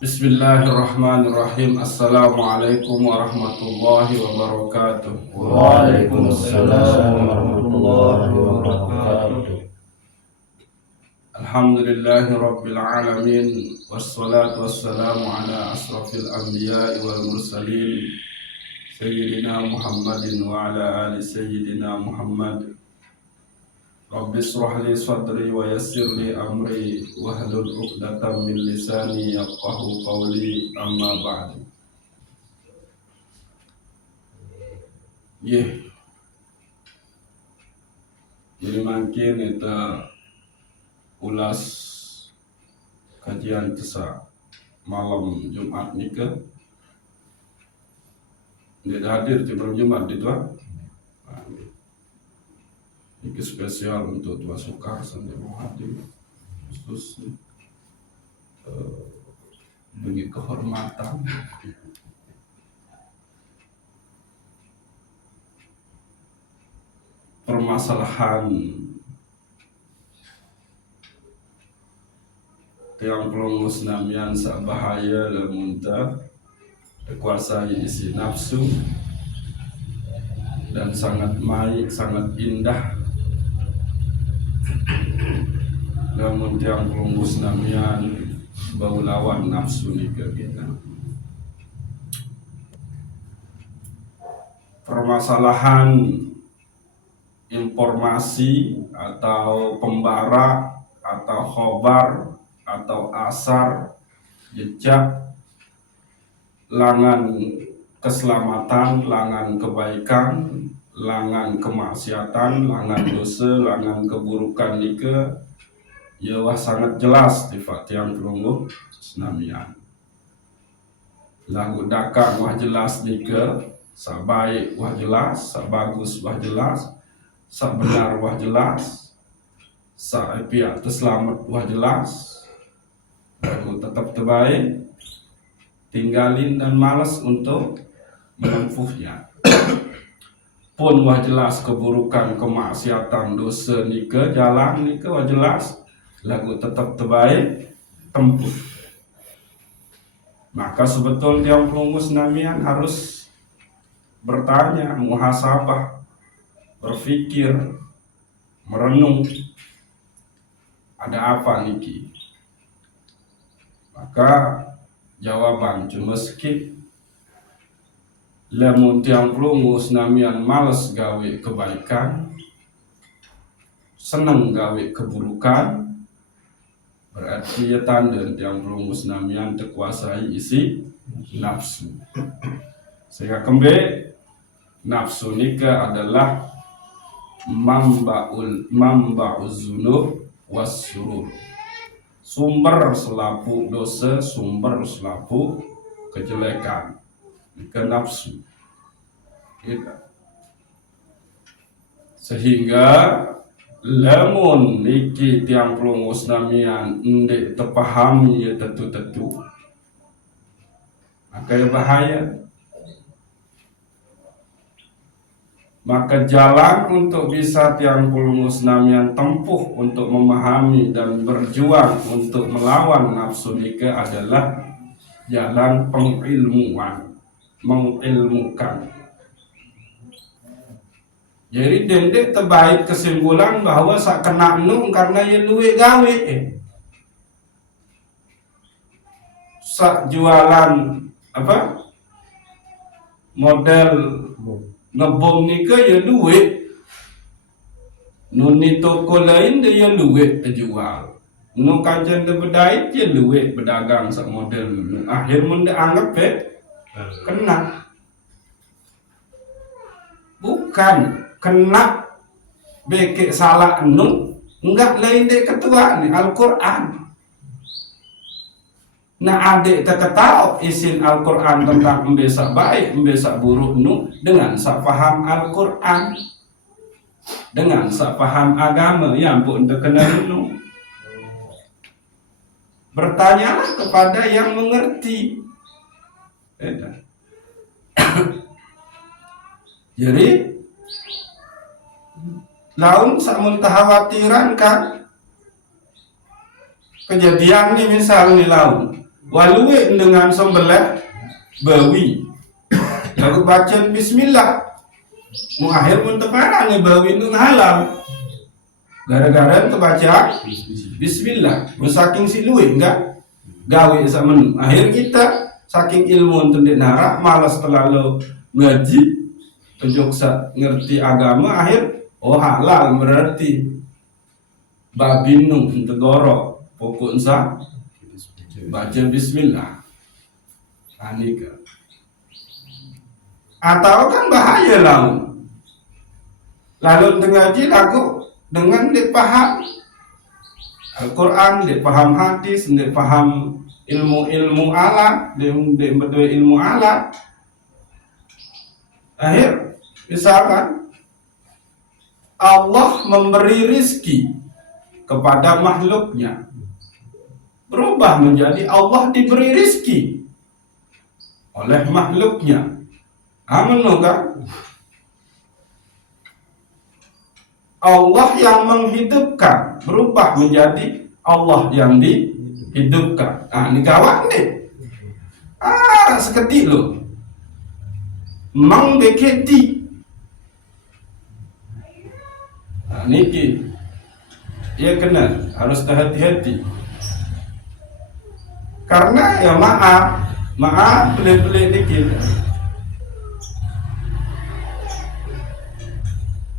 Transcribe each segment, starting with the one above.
Bismillahirrahmanirrahim. Assalamualaikum warahmatullahi wabarakatuh. Waalaikumsalam warahmatullahi wabarakatuh. Alhamdulillahi rabbil alamin. Wassalatu wassalamu ala asrafil anbiya'i wal mursalin Sayyidina Muhammadin wa ala ali Sayyidina Muhammad. Rabbi shrah li sadri wa yassir li amri wahlul 'uqdatam min lisani yafqahu qawli, amma ba'du. Jadi makin kita ulas kajian tesa malam Jumat nika. Dia hadir di malam Jumat itu. Ini spesial untuk Tua Sukar sampai mau hadir khusus bagi kehormatan. Permasalahan tiang pelongus namian sak bahaya lemunta kuasai isi nafsu dan sangat baik, sangat indah. Namun tiang pelongus namian bau lawan nafsu nika kita. Permasalahan informasi atau pembara atau khobar atau asar jejak langan keselamatan, langan kebaikan, langan kemaksiatan, langan dosa, langan keburukan nika ya wah sangat jelas di tiang pelungguh senamian. Lagu dakang wah jelas nika, sak baik wah jelas, sak bagus wah jelas, sak benar wah jelas, sak pihak terselamat wah jelas. Lagu tetap terbaik, tinggalin dan malas untuk menempuhnya. Pun wah jelas keburukan, kemaksiatan, dosa nika, jalan nika wah jelas, lagu tetap terbaik, tempuh. Maka sebetulnya tiang pelungus namian harus bertanya, muhasabah, berpikir, merenung, ada apa niki? Maka jawaban cuma skip. Lamun tiang pelungus namian males gawe kebaikan, seneng gawe keburukan, berarti ya tanda tiang pelungus namian terkuasai isi nafsu. Sehingga kembe nafsu nika adalah mamba'uz zunub wassurur, sumber selapu dosa, sumber selapu kejelekan ke nafsu. Sehingga lamun niki tiang pelungus namian ndek terpahami ya tentu-tentu, maka ya bahaya. Maka jalan untuk bisa tiang pelungus namian tempuh untuk memahami dan berjuang untuk melawan nafsu nika adalah jalan pengilmuan, mengilmukan. Jadi dendek terbaik kesimpulan bahwa sak kena nung karena ya duit gawe. Sak jualan apa? Model ngebom nika ya duit. Nuni toko lain dia ya duit terjual. Nu kancen bedait ya duit berdagang sak model. Akhir mun dianggap kena. Bukan kena beke salah nu enggak lain dek ketua nih Al-Quran. Nah adik tak tahu isin Al-Quran tentang membesak baik, membesak buruk nu dengan sak paham Al-Quran, dengan sak paham agama yang pun terkenal nu. Bertanyalah kepada yang mengerti. Jadi laun sak mun khawatiran kan kejadian ni misal ni laun walui dengan sembelih bawi lalu baca bismillah muakhir pun teparan ni bawi itu halal gara-gara tu baca bismillah saking si luwe enggak gawe sama menu akhir kita saking ilmu untuk narak malas terlalu ngaji penjoksa ngerti agama akhir halal berarti babinu tegoro pokok sa baca bismillah anika atau kan bahaya lalu ngaji lagu dengan dipaham Al-Quran, dipaham hadis, dipaham ilmu alat, dipaham ilmu alat. Akhir, misalkan Allah memberi rizki kepada makhluknya, berubah menjadi Allah diberi rizki oleh makhluknya. Amin kan? Allah yang menghidupkan berubah menjadi Allah yang dihidupkan. Ini kawan nih. Seketik lo. Mang beketi. Niki. Ya kena harus hati-hati. Karena ya maaf pelik-pelik dikit.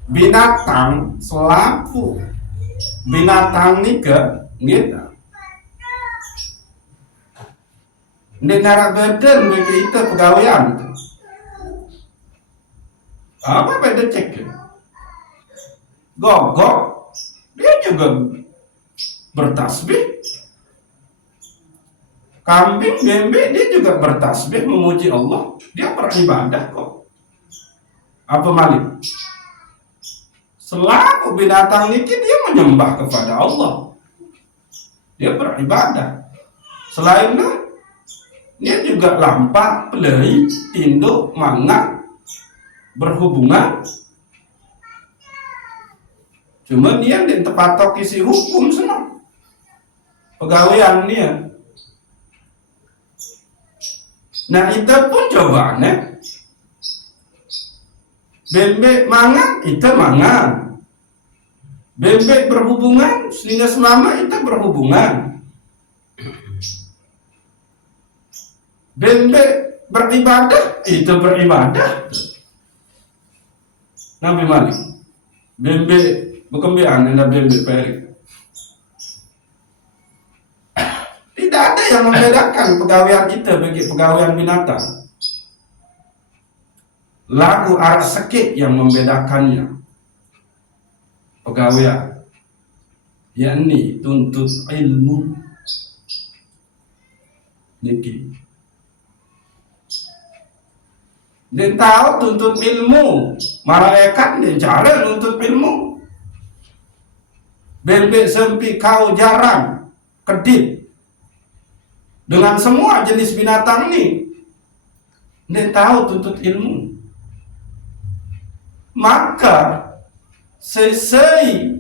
Binatang selaku binatang nika gitu di narak badan bagi itu pegawaian apa beda cek gogok dia juga bertasbih kambing bembe dia juga bertasbih memuji Allah dia beribadah kok apa malik selaku binatang ini dia menyembah kepada Allah. Dia beribadah. Selain itu, dia juga lampak, pelai, tinduk, mangat, berhubungan. Cuma dia di tepatok isi hukum senang. Pegawaian dia. Nah itu pun cobaannya. Bebek mangan, itu mangan. Bebek berhubungan, sehingga selama itu berhubungan. Bebek beribadah, itu beribadah. Nabi Malik. Bebek berkembian, ada bebek perik. Tidak ada yang membedakan pegawaian kita bagi pegawaian binatang. Lagu arah sekit yang membedakannya pegawaian yakni tuntut ilmu niki dia tahu tuntut ilmu malaikat dia cara tuntut ilmu bebek sempi kau jarang kedip dengan semua jenis binatang ini dia tahu tuntut ilmu maka sesuai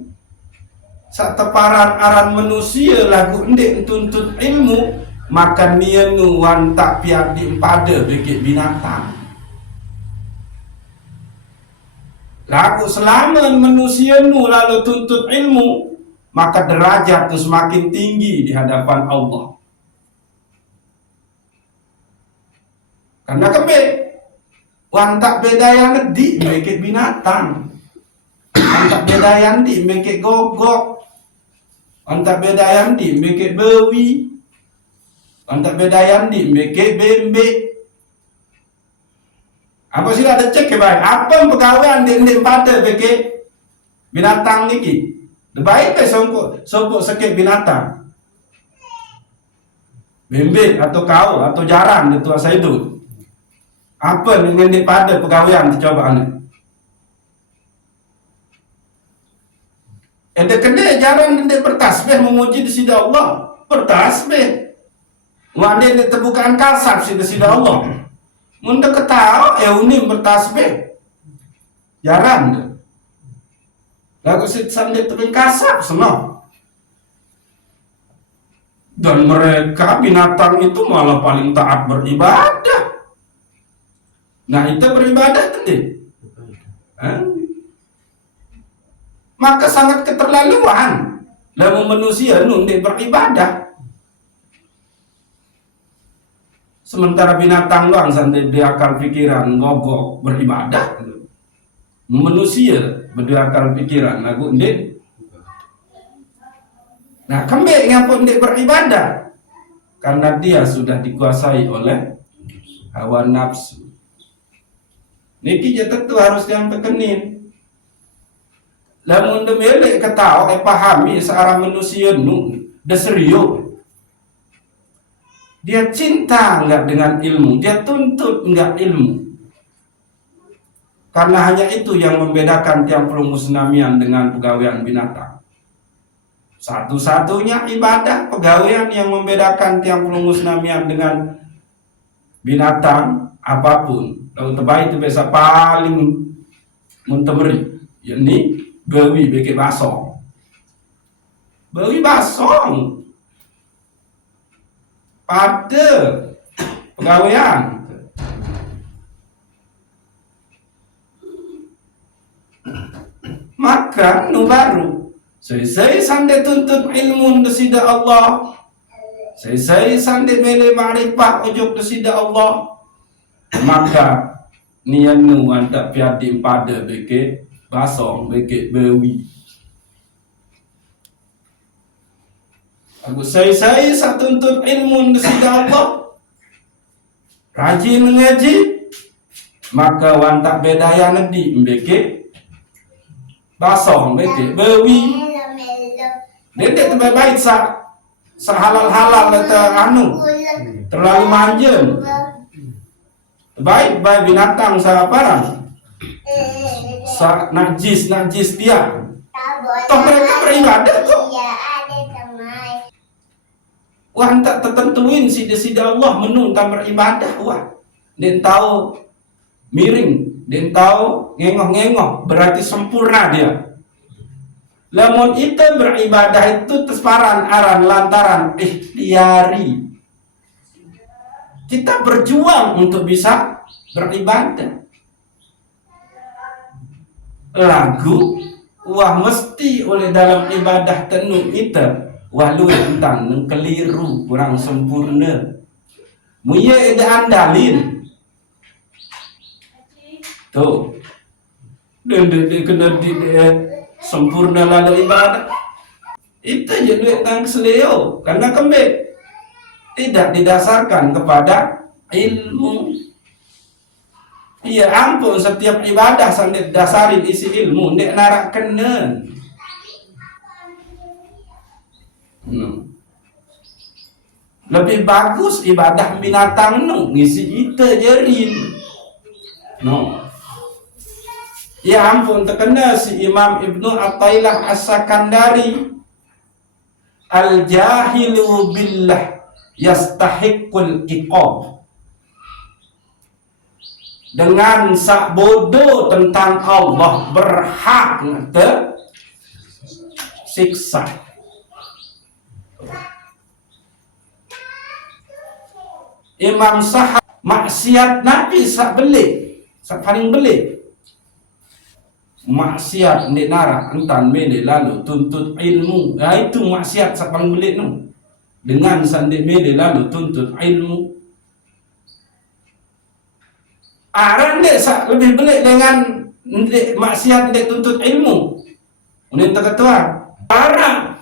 saat teparan aran manusia lagu ndek tuntut ilmu maka nia nu wantak piak di pada bikit binatang lagu selama manusia nu lalu tuntut ilmu maka derajat tu semakin tinggi di hadapan Allah karena kebe wantak beda yang di mekek binatang wantak beda yang di mekek gogok wantak beda yang di mekek bawi wantak beda yang di mekek bembe apa sih ada cek ke baik apa pegawaian di pada mekek binatang niki baik ke sompok sekek binatang bembe atau kau atau jarang itu saya itu apa dengan di pada pegawaian dicobaan ada kena jarang dia bertasbih memuji di sisi Allah bertasbih wadah dia terbukaan kasar di sisi Allah munda ketahu unik bertasbih jarang lagu sambil terbing kasar semua Dan mereka binatang itu malah paling taat beribadah. Nah itu beribadah tadi. Maka sangat keterlaluan dalam manusia nundi beribadah. Sementara binatang doang sampai berakal pikiran ngogok beribadah. Manusia berakal pikiran lagu ndek. Nah, kembali ngapun dia beribadah karena dia sudah dikuasai oleh hawa nafsu. Niki je tentu harus yang tekenin. Lamun demele ketau pahami seorang manusia nu deserio. Dia cinta enggak dengan ilmu, dia tuntut enggak ilmu. Karena hanya itu yang membedakan tiang musnamian dengan pegawaian binatang. Satu-satunya ibadah pegawaian yang membedakan tiang musnamian dengan binatang apapun. Kalau terbaik itu biasa paling muntemeri, yakni gawi beke basong. Gawi basong pada pegawaian. Maka nu baru saya sande tuntut ilmu desida Allah. Saya sande mele ma'rifah ujuk desida Allah. Maka nian nu anta piadi pada beke basong beke bewi. Aku saya tuntut ilmu desida Allah. Rajin mengaji. Maka wanta bedaya nedi beke basong beke bewi. Dia terbaik sehalal-halal anu terlalu manjen. Baik binatang sahabat najis dia. Toh mereka beribadah kok. Wah tak tertentuin sida Allah menu tak beribadah wah. Dia tahu miring, dia tahu ngengok-ngengok berarti sempurna dia. Lamun itu beribadah itu terseparan aran lantaran ikhtiari. Kita berjuang untuk bisa beribadah. Lagu wah mesti oleh dalam ibadah tenung itu wah lu tentang keliru kurang sempurna. Muya ada andalin. Tuh. Dan kena di sempurna lalu ibadah itu aja duit tang seleo karena kembali tidak didasarkan kepada ilmu. Iya ampun setiap ibadah sampai dasarin isi ilmu nek narak kenen. Lebih bagus ibadah binatang nu ngisi itu jerin. Ya ampun terkena si Imam Ibnu Athaillah As-Sakandari al-jahilu billah yastahiqqul iqab. Dengan sak bodoh tentang Allah berhak tersiksa. Imam Sahab maksiat Nabi sak belik, sak paling belik. Maksiat ndek nara entan mele lalu tuntut ilmu. Nah itu maksiat sak paling belik nu. Dengan sandek mele lalu tuntut ilmu. Aran dek sak lebih belik dengan ndek maksiat ndek tuntut ilmu. Unin ketua. Arang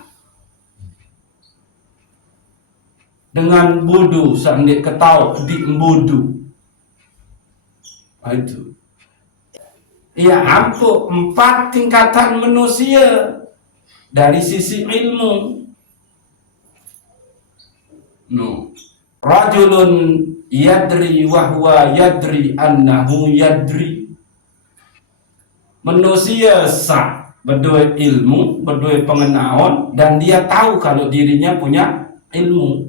dengan bodoh sak ndek ketau di bodoh. Itu. Ya ampun 4 tingkatan manusia dari sisi ilmu. Rajulun yadri wa huwa yadri annahu yadri. Manusia sah berdua ilmu, berdua pengetahuan dan dia tahu kalau dirinya punya ilmu.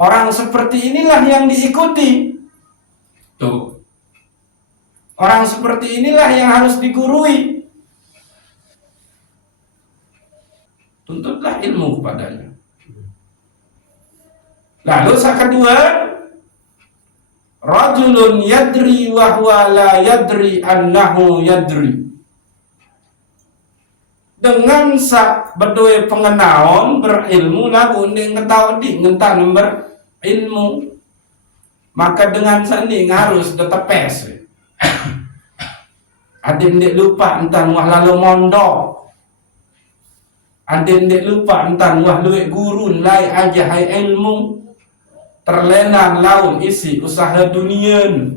Orang seperti inilah yang diikuti. Tuh. Orang seperti inilah yang harus digurui. Tuntutlah ilmu kepadanya. Lalu yang kedua, rajulun yadri wa huwa la yadri annahu yadri. Dengan sak bedoi pengenaon berilmu lagu ning ngetahu di ngentan berilmu, maka dengan sani harus tetepes. Adin dek lupa entan wah lalu mondok, adin dek lupa entan wah luwek guru lai aja hai ilmu, terlena laun isi usaha dunia.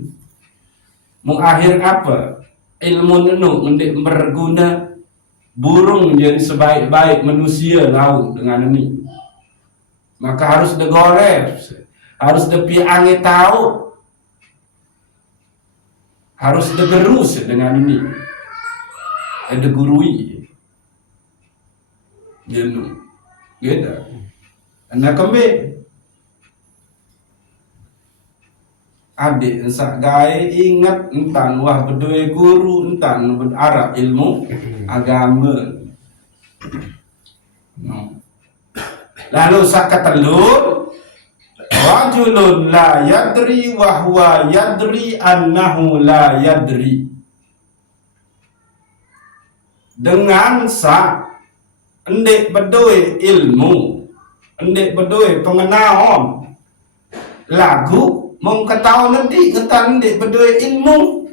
Mengakhir apa? Ilmu nenu mendek berguna. Burung jadi sebaik-baik manusia laut dengan ini. Maka harus digores, harus dipiangi tahu, harus digerus dengan ini. Digurui. Jenuh. Gitu. Anda kembali. Adik sak gae ingat entan wah bedoi guru entan berarah ilmu agama. Lalu sak ketelur, rajulun la yadri wa huwa yadri annahu la yadri. Dengan sak endek bedoi ilmu, endek bedoi pengenalan lagu mau ketahu nanti ngetan ndek bedoi ilmu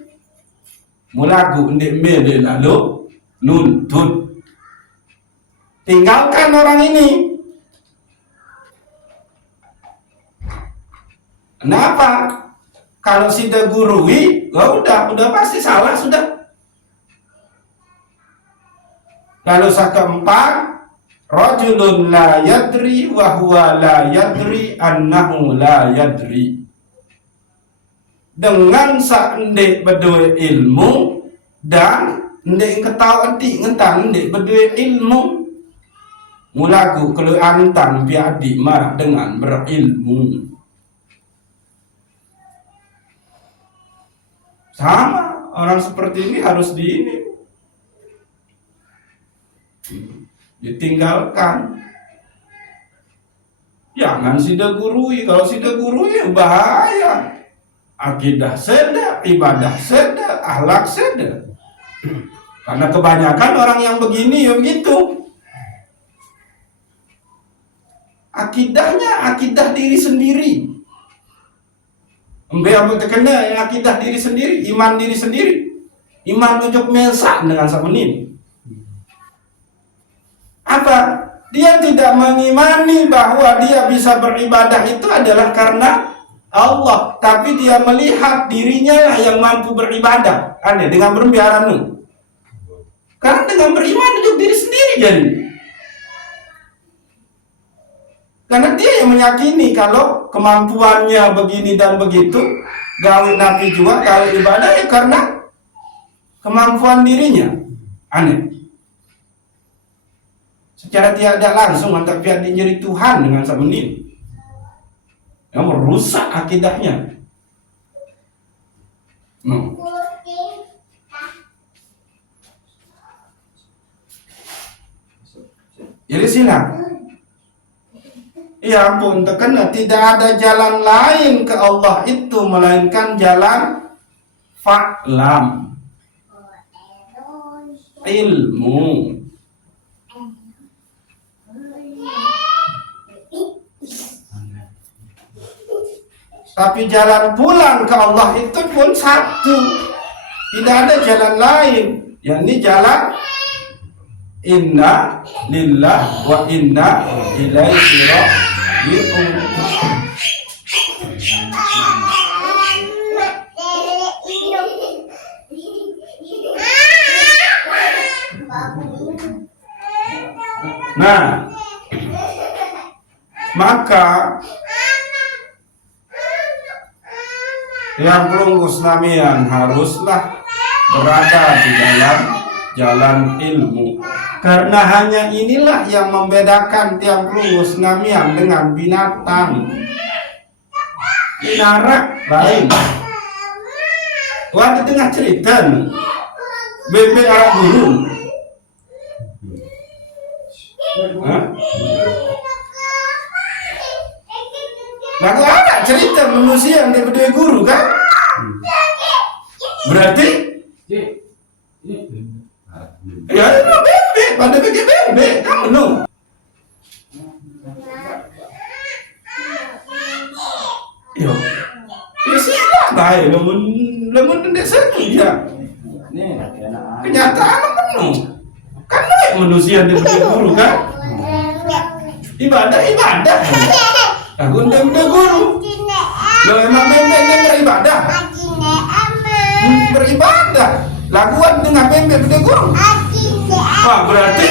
mulagu ndek mele lalu nuntut. Tinggalkan orang ini. Kenapa? Kalau sudah gurui, udah pasti salah sudah. Lalu yang keempat, rajulun la yadri wa huwa la yadri annahu la yadri. Dengan ndek bedoi ilmu dan ndek ketahu anti ngentan ndek bedoi ilmu mulaku kalau antan biadi marah dengan berilmu. Sama orang seperti ini harus ditinggalkan. Jangan sudah gurui. Kalau sudah gurui bahaya. Akidah seda, ibadah seda, akhlak seda. Karena kebanyakan orang yang begini ya begitu. Akidahnya akidah diri sendiri. Ambil terkena akidah diri sendiri, iman diri sendiri. Iman ujuk mesak dengan sabenin. Apa? Dia tidak mengimani bahwa dia bisa beribadah itu adalah karena Allah, tapi dia melihat dirinya lah yang mampu beribadah. Aneh dengan berbiaran. Karena dengan beriman ujuk diri sendiri jadi. Karena dia yang meyakini kalau kemampuannya begini dan begitu, gawe nabi juga gawe ibadah ya karena kemampuan dirinya. Aneh. Secara tidak langsung mantap pihak nyeri Tuhan dengan sabenin. Yang merusak akidahnya. Jadi silah. Ya ampun, terkena tidak ada jalan lain ke Allah itu melainkan jalan fa'lam, ilmu. Tapi jalan pulang ke Allah itu pun satu. Tidak ada jalan lain. Yakni jalan inna lillah wa inna ilaihi raji'un. Nah, maka yang pelunggus namian haruslah berada di dalam jalan ilmu. Karena hanya inilah yang membedakan tiang pelunggus namian dengan binatang. Inarak lain. Wah, di tengah cerita bebek arak burung. Lagu anak cerita manusia yang daripada guru kan? Berarti ya itu bebek, pada bebek kamu no. Yo, ya siapa baik, lemun tidak seni ya. Kenyataan penuh. Kan baik manusia daripada guru kan? Ibadah. Lagu daripada guru. Lo emang bebek dengan ibadah. Beribadah. Laguan dengan bebek daripada guru. Berarti